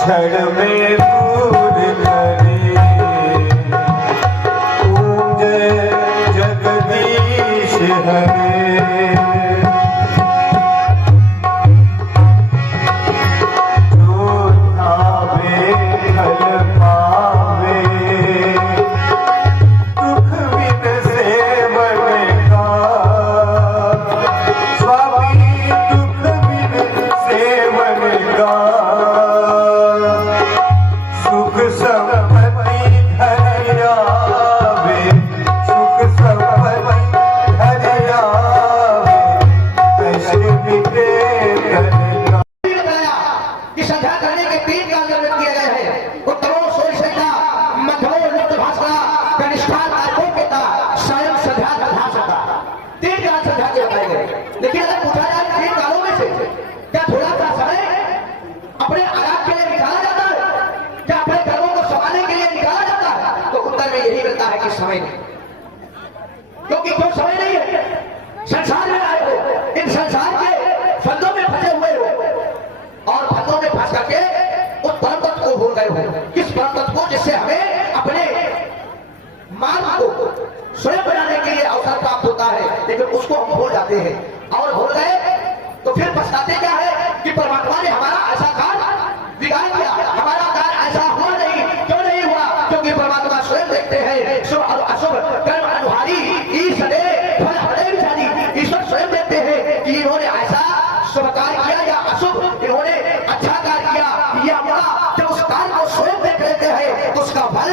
क्षण में दूर करे पूजे जगदीश हरे। जो ध्यावे फल पावे दुख बिन सेवन का। स्वामी दुख बिन सेवन का सुख संपत्ति धन आवे। सुख संपत्ति धन आवे कष्ट मिटे धन का। कि संध्या करने के 3 काल निर्मित किए गए हैं। उत्तरो सोषिता मध्यो लुप्त भाषा कनिष्ठा आत्मोपेता स्वयं संध्या भाषा। 3 काल संध्या के बताए गए। लेकिन अगर पूछा जाए 3 कालों में से क्या थोड़ा सा समय अपने आराम के लिए निकाला जाता है, क्या अपने कर्मों को संभालने के लिए निकाला जाता है, तो उत्तर में यही मिलता है कि समय नहीं। क्योंकि कोई समय नहीं है। संसार में आए हो, इन संसार के फंदों में फंसे हुए हो और फंदों में फंस करके उस परम तत्व को भूल गए हो। किस परम तत्व को जिससे हमें अपने मार्ग को स्वयं बनाने के लिए अवसर प्राप्त होता है, लेकिन उसको हम भूल जाते हैं। और भूल गए तो फिर पछताते क्या है कि परमात्मा ने हमारा ऐसा कार्य बिगाड़ दिया, हमारा कार्य ऐसा हुआ नहीं। क्यों नहीं हुआ? क्योंकि परमात्मा स्वयं देखते हैं शुभ और अशुभ कर्म अनुहारी ईश्वरे फल हरे विचारी। ईश्वर स्वयं देखते हैं कि इन्होंने ऐसा शुभ कार्य किया या अशुभ, इन्होंने अच्छा कार्य किया या बुरा। जब उस कार्य को स्वयं देख लेते हैं तो उसका फल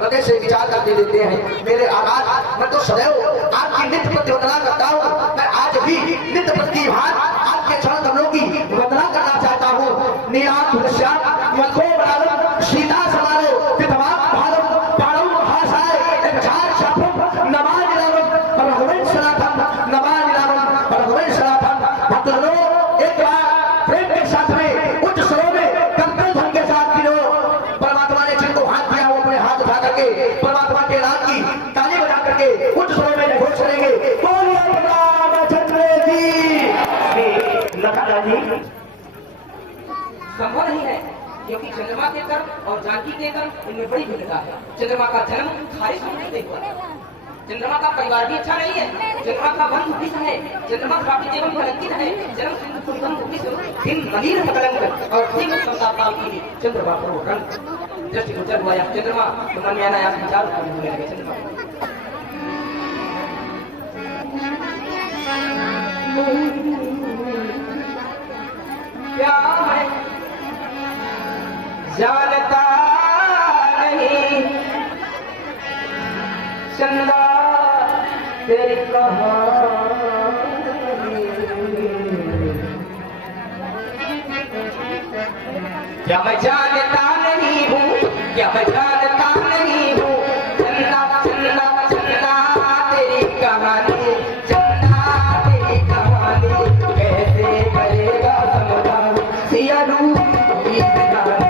हृदय से विचार करके देते हैं। मेरे आकाश, मैं तो सदैव आपकी नित्य प्रतिवंदना करता हूँ। मैं आज भी नित्य प्रति भार आपके चरण कमलों की वंदना करना चाहता हूँ। नीलाम घनश्याम मखो बरालम सीता समारो पितवाम भारम पारम भाषाए एकचार शापम नमा निरामम भगवन् सनातन नमा निरामम भगवन् सनातन। भक्तजनों, एक बार प्रेम के साथ में उच्च स्वरों में कंकण ध्वनि के साथ गिनो। परमात्मा ने जिनको हाथ दिया वो अपने हाथ उठा करके परमात्मा के नाम की ताली बजा करके उच्च स्वरों में घोष करेंगे। बोलिए रामचंद्र जी। लखा जी संभव नहीं है, क्योंकि चंद्रमा के कर्म और जानकी के कर्म इनमें बड़ी भिन्नता है। चंद्रमा का जन्म खारिज होने नहीं हुआ। चंद्रमा का परिवार भी अच्छा नहीं है। चंद्रमा का वंश विष है। चंद्रमा स्वाति एवं कलंकित है। जन्म सिंधु कुलगम भिन्न मलिन कलंक और सिंह संताप की चंद्रमा पर रंग दृष्टि गोचर हुआ। चंद्रमा तो मन में अनायास विचार होने लगे। चंद्रमा क्या मैं जानता नहीं चंदा तेरी कहानी। क्या मैं जानता नहीं हूँ, क्या मैं जानता नहीं हूँ चंदा चंदा चंदा तेरी कहानी। चंदा तेरी कहानी कैसे करेगा समाधान। सिया रूप की कहानी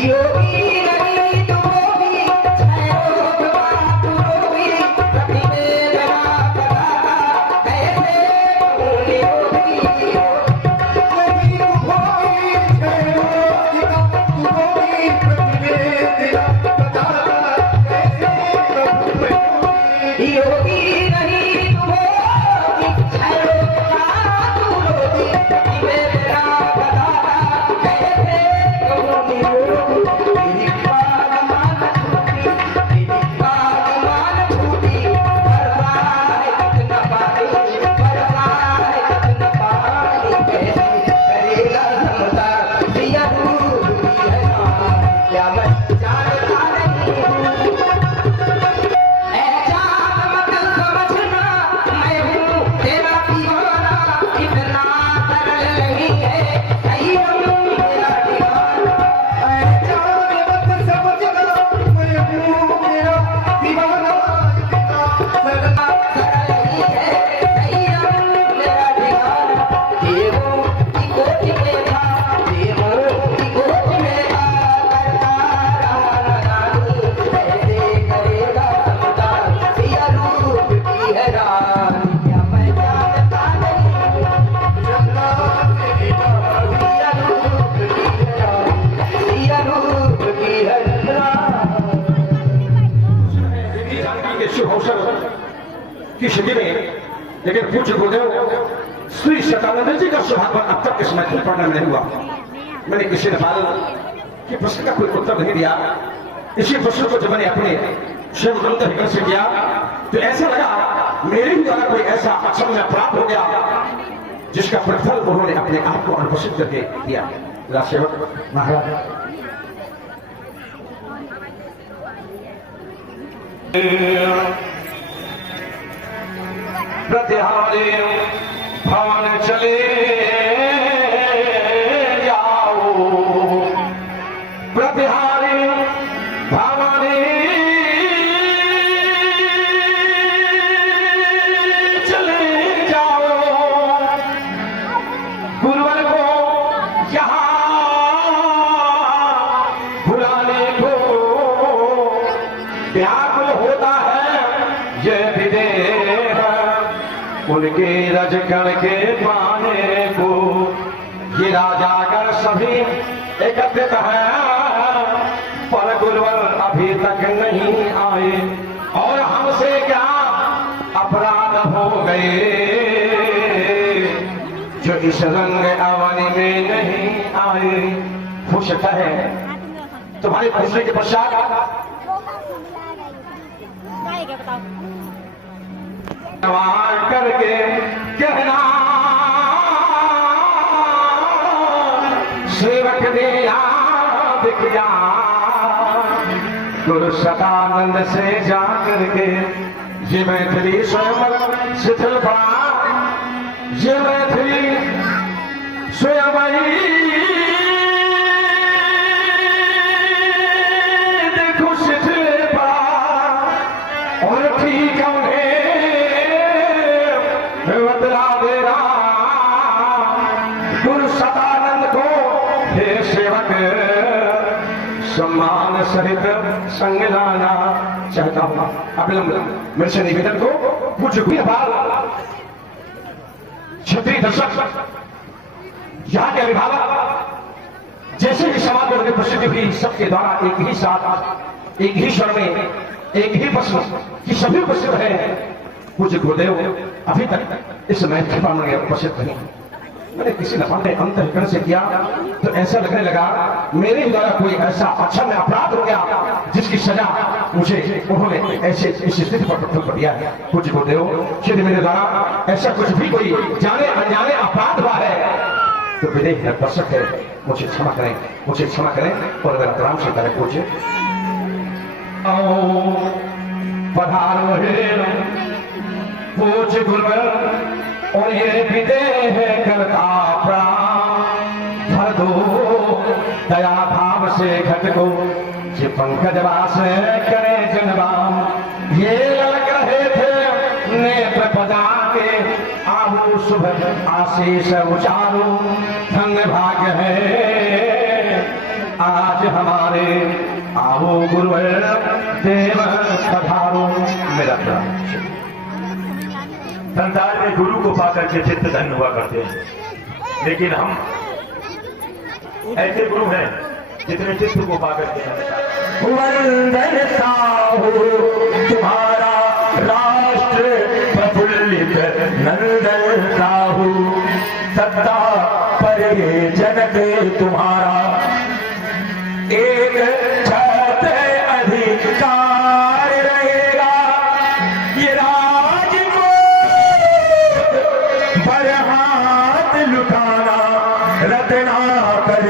योगी नहीं तो भी छायो बात रोवी की शिविर में, लेकिन पूज्य गुरुदेव श्री शतानंद जी का सौभाग्य अब तक इस मैथिली पढ़ने में नहीं हुआ। मैंने किसी नेपाल की प्रश्न का कोई उत्तर नहीं दिया। इसी प्रश्न को जब मैंने अपने शिव ग्रंथ हिकल से किया तो ऐसा लगा मेरे ही द्वारा कोई ऐसा अक्षर में प्राप्त हो गया जिसका प्रतिफल उन्होंने अपने आप को अनुपस्थित करके दिया। राजसेवक महाराज प्रतिहारे भान चले जाओ, प्रतिहारे भावने चले जाओ, गुरुवर को यहाँ बुलाने को व्याकुल होता है ये विदेह, उनके रजगण के पाने को। ये राजागण सभी एकत्रित हैं पर गुरुवर अभी तक नहीं आए, और हमसे क्या अपराध हो गए जो इस रंग अवनी में नहीं आए। पूछता है तुम्हारे पूछने के पश्चात सवाल करके कहना सेवक ने याद किया, गुरु शतानंद से जा करके ये मैथिली स्वयं शिथिल पड़ा, ये मैथिली स्वयं देखो शिथिल पड़ा, और ठीक उन्हें बदला दे रहा गुरु शतानंद को। हे सेवक सम्मान सहित संग लाना चाहता हूं। अविलंब मेरे से निवेदन को पूज्य क्षत्रिय दर्शक यहाँ के अभिभावक जैसे ही समाज में प्रसिद्धि हुई सबके द्वारा एक ही साथ एक ही स्वर में एक ही प्रश्न की सभी उपस्थित है। पूज्य गुरुदेव अभी तक इस मैथिली में उपस्थित नहीं। मैंने किसी नफा ने अंतःकरण से किया तो ऐसा लगने लगा मेरे द्वारा कोई ऐसा अच्छा में अपराध हो गया जिसकी सजा मुझे उन्होंने ऐसे इस स्थिति पर प्रथम कर दिया है। पूज्य गुरुदेव यदि मेरे द्वारा ऐसा कुछ भी कोई जाने अनजाने अपराध हुआ है तो विदेह दर्शक है, मुझे क्षमा करें, मुझे क्षमा करें और मेरा प्रणाम स्वीकार करें। पूज्य पधारो पूज्य गुरुवर और ये विदेह करता प्राण भर दो दया भाव से घट को ये पंकज वास करे जनवाम। ये ललक रहे थे नेत्र पदा के आहू शुभ आशीष उचारो धन्य भाग्य है आज हमारे आओ गुरुवर देव पधारो। मेरा प्रणाम। संसार में गुरु को पाकर के चित्त धन्य हुआ करते हैं, लेकिन हम ऐसे गुरु हैं जितने चित्त को पाकर के वंदन साहू तुम्हारा राष्ट्र प्रफुल्लित नंदन साहू सत्ता पर ये जनक तुम्हारा एक छत्र अधिकार रहेगा। ये राज को बरहात लुटाना रटना कर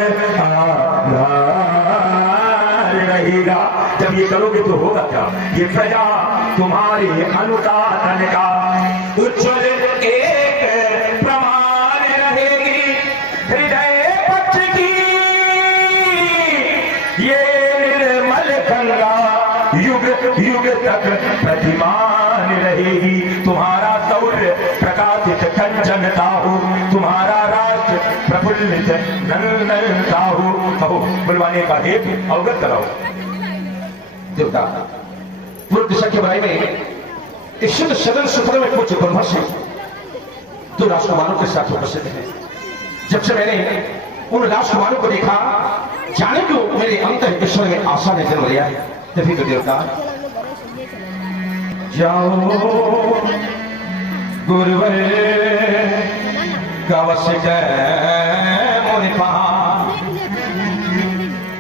रहेगा। जब ये करोगे तो होगा क्या? ये प्रजा तुम्हारे अनुशासन का उज्ज्वल एक प्रमाण रहेगी। हृदय पक्ष की ये निर्मल गंगा युग युग तक प्रतिमान रहेगी। तुम्हारा शौर्य प्रकाशित कंचनता हो, तुम्हारा राष्ट्र प्रफुल्लित नंदनता हो। कहो बुलवाने का हेतु अवगत कराओ। देवता पूर्व दिशा के बारे में इस शुद्ध सदन सूत्र में पूज्य ब्रह्म से दो राजकुमारों के साथ उपस्थित है। जब से मैंने उन राजकुमारों को देखा जाने क्यों मेरे अंतर ईश्वर में आशा ने जन्म लिया। तभी तो देवता जाओ गुरुवे कवशिक मुनि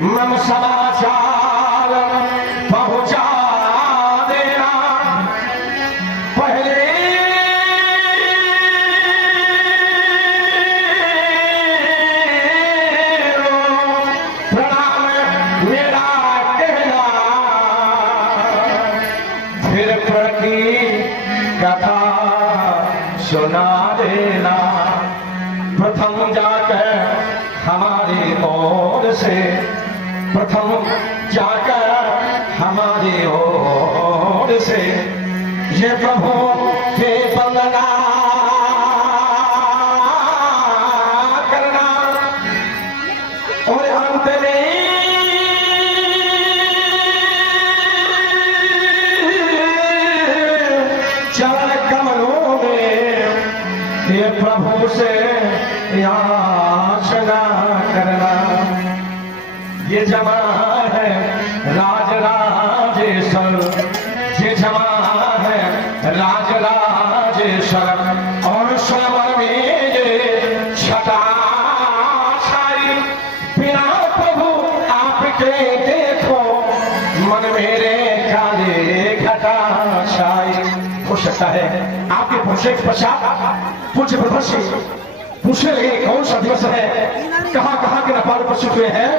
मम समाचार पहुंचा देना पहले प्रणाम मेरा कहना फिर प्रण की कथा सुना देना प्रथम जाकर हमारी ओर से प्रथम जाकर हमारी ओर से ये प्रभु के वंदना करना और अंत में चरण कमलों में ये प्रभु से याचना करना। ये जमा है राज राजेश्वर, ये जमा है राज राजेश्वर और स्वयं में ये छटा छाई बिना प्रभु आपके देखो मन मेरे काले घटा छाई। हो सकता है आपके पुरुषे के पश्चात पूज्य प्रदर्शी पूछने लगे कौन सा दिवस है, कहां कहां के नेपाल उपस्थित हुए हैं,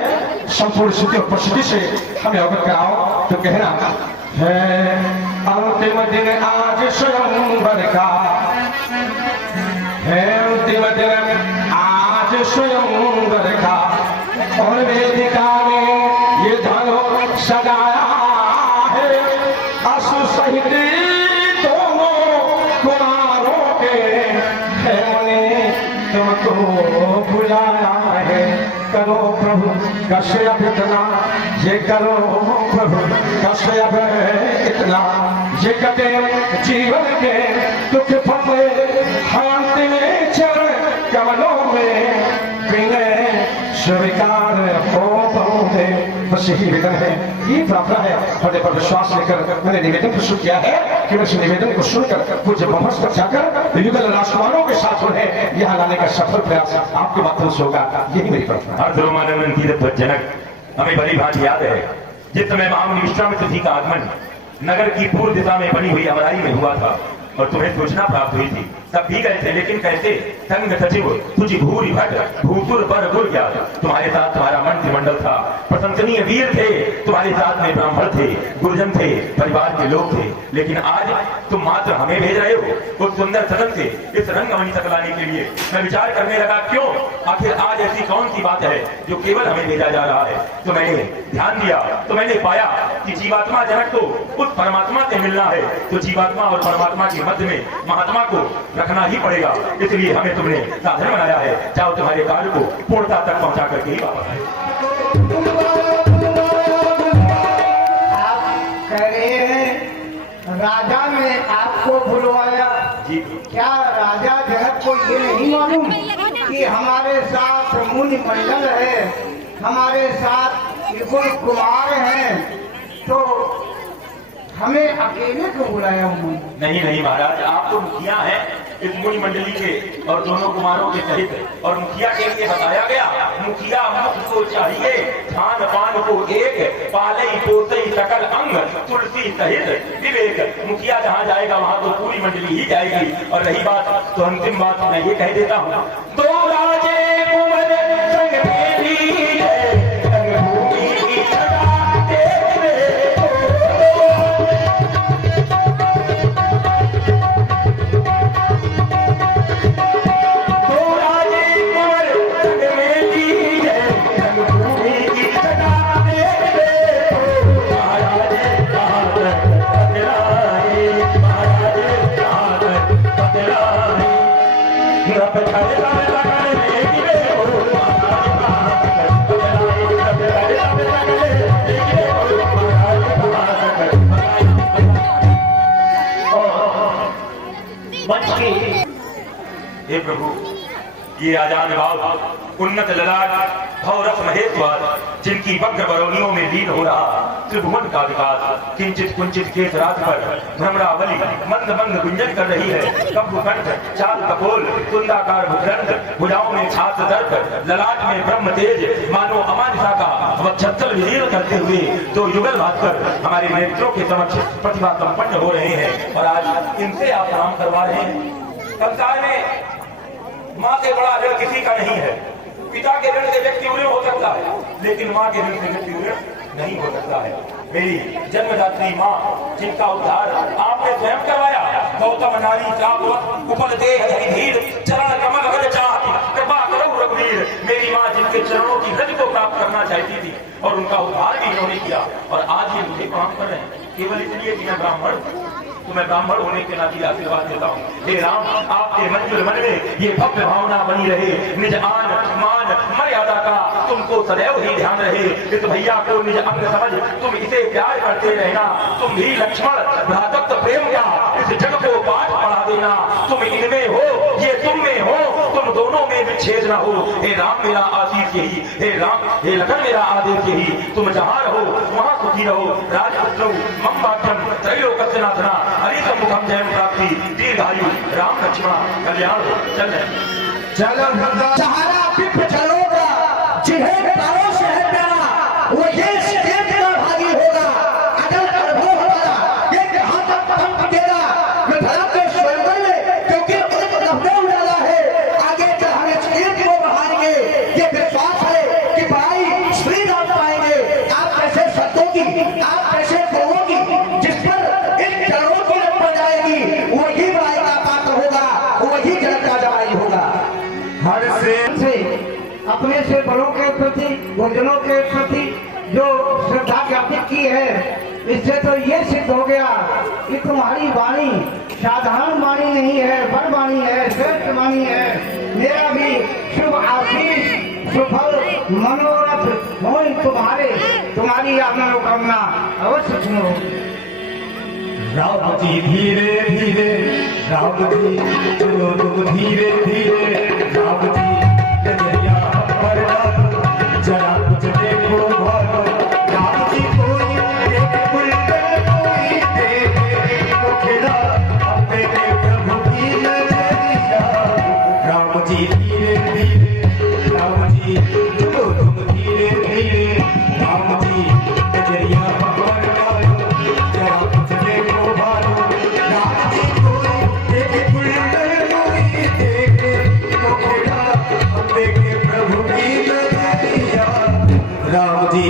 संपूर्ण स्थिति और परिस्थिति से हमें अवगत कराओ। तो कहना है अंतिम दिन आज स्वयंवर का है, अंतिम दिन आज स्वयंवर का और वेदिका में ये धनो सजाया है असु सहित दोनों कुमारों के है मुनि तुमको बुलाया है। करो प्रभु कश्यप इतना, ये करो प्रभु कश्यप इतना, ये कटे जीवन के दुख फटे अंतिम चरण कमलों में बिने स्वीकार हो पहुंचे। बस यही निवेदन है, ये प्रार्थना है। हृदय पर विश्वास लेकर मैंने निवेदन प्रस्तुत किया है कि मैं इस निवेदन को सुनकर पूज्य ब्रह्मस्थ पर जाकर युगल राजकुमारों के साथ उन्हें यहाँ लाने का सफल प्रयास आपके माध्यम से होगा, यही मेरी प्रार्थना है। अर्धरोमानंदन तीर्थजनक हमें भली भांति याद है जिस समय महामुनि विश्वामित्र जी का आगमन नगर की पूर्व दिशा में बनी हुई अमराई में हुआ था और तुम्हें सूचना प्राप्त हुई थी, सब भी गए थे, लेकिन कैसे संग सचिव तुझ भूरी भट भूतुर बर गुर गया। तुम्हारे साथ तुम्हारा मंत्रिमंडल था, प्रशंसनीय वीर थे, तुम्हारे साथ में ब्राह्मण थे, गुरुजन थे, परिवार के लोग थे, लेकिन आज तुम मात्र हमें भेज रहे हो उस सुंदर सदन से इस रंगमणि तक लाने के लिए। मैं विचार करने लगा क्यों, आखिर आज ऐसी कौन सी बात है जो केवल हमें भेजा जा रहा है। तो मैंने ध्यान दिया तो मैंने पाया कि जीवात्मा जनक तो उस परमात्मा से मिलना है, तो जीवात्मा और परमात्मा के मध्य में महात्मा को रखना ही पड़ेगा। इसलिए हमें तुमने साधन बनाया है, चाहो तुम्हारे कार्य को पूर्णता तक पहुंचा करके ही वापस आए। आप कह रहे हैं राजा ने आपको बुलवाया, जी क्या राजा जनक को ये नहीं मालूम कि हमारे साथ मुनि मंडल है, हमारे साथ त्रिपुर कुमार हैं, तो हमें अकेले को बुलाया उन्होंने? नहीं नहीं महाराज, आप तो मुखिया हैं इस मुनि मंडली के और दोनों कुमारों के सहित, और मुखिया के लिए बताया गया मुखिया मुख को चाहिए खान पान को एक, पाले पोसे सकल अंग तुलसी सहित विवेक। मुखिया जहाँ जाएगा वहाँ तो पूरी मंडली ही जाएगी। और रही बात तो अंतिम बात मैं ये कह देता हूँ, दो राजे कुंवर संग तेरी संग भूमि की छटा देखने हे प्रभु, ये आजान भाव उन्नत ललाट भवरस महेश्वर जिनकी वक्र बरौनियों में लीन हो रहा त्रिभुवन का विकास किंचित कुंचित केस राज पर भ्रमरावली मंद मंद गुंजन कर रही है। कंठ चाल कपोल कुंदाकार भुजंग भुजाओं में छात्र दर्प ललाट में ब्रह्म तेज मानो अमानिसा का वक्षस्थल विलीन करते हुए तो युगल भास्कर हमारे नेत्रों के समक्ष प्रतिभा संपन्न हो रहे हैं और आज इनसे आप प्रणाम करवा रहे हैं। संसार में माँ से बड़ा ऋण किसी का नहीं है। पिता के ऋण से व्यक्ति ऋण हो सकता है लेकिन माँ के ऋण से व्यक्ति ऋण नहीं हो सकता है। मेरी जन्मदात्री माँ जिनका उद्धार आपने स्वयं करवाया, गौतम नारी चापवत उपल देह धीर चरण कमल रज चाहती कृपा करो रघुवीर। मेरी माँ जिनके चरणों की रज को प्राप्त करना चाहती थी और उनका उद्धार भी इन्होंने किया और आज ये मुझे प्रणाम कर रहे हैं केवल इसलिए कि मैं ब्राह्मण तो मैं ब्राह्मण होने के नाते आशीर्वाद देता हूँ। हे राम, आपके मंदिर मन में ये भव्य भावना बनी रहे, निज आन मान मर्यादा का तुमको सदैव ही ध्यान रहे। इस भैया को निज अंग समझ तुम इसे प्यार करते रहना। तुम भी लक्ष्मण भ्रातृत्व प्रेम का इस जग को पाठ पढ़ा देना। तुम इनमें हो, ये तुम में हो, तुम दोनों में विच्छेद न हो। हे राम मेरा आशीष यही, हे राम हे लखन मेरा आदेश यही। तुम जहाँ रहो वहाँ सुखी रहो। राजपुत्र मम वाक्यम त्रैलोक्य नाथना हरि मुखम जयम प्राप्ति दीर्घायु राम लक्ष्मण कल्याण। चलो सहारा पिप चलोगा जिन्हें प्राणों से है प्यारा वो ये देश का भागी होगा। अटल अनुभव हमारा ये कहाँ तक पंख देगा मैं धर्म के स्वयं में क्योंकि एक नफे उड़ाला है। आगे चल हमें तीर्थ को बढ़ाएंगे ये विश्वास है कि भाई श्री राम पाएंगे। आप कैसे सत्यों की आप कैसे गुरुओं की जिस पर इन चरणों की रख पड़ जाएगी वही भाई का पात्र होगा, वही जगत का जवाई होगा। हर से अपने से बड़ों के प्रति गुरुजनों के प्रति जो श्रद्धा ज्ञापित की है इससे तो ये सिद्ध हो गया कि तुम्हारी वाणी साधारण वाणी नहीं है, बड़ वाणी है, श्रेष्ठ वाणी है। मेरा भी शुभ आशीष सुफल मनोरथ हो तुम्हारी मनोकामना अवश्य सुनो। राम जी धीरे धीरे राम जी चलो तुम धीरे धीरे राम जी नजरिया पर जरा कुछ देखो भालो। राम जी कोई एक बुलबुल कोई देखे तो खिला अपने प्रभु की नजरिया। राम जी धीरे धीरे राम जी चलो तुम धीरे धीरे राम जी नजरिया पर जरा कुछ देखो भालो। राम जी कोई एक बुलबुल कोई देखे तो खिला अपने प्रभु की नजरिया। राम जी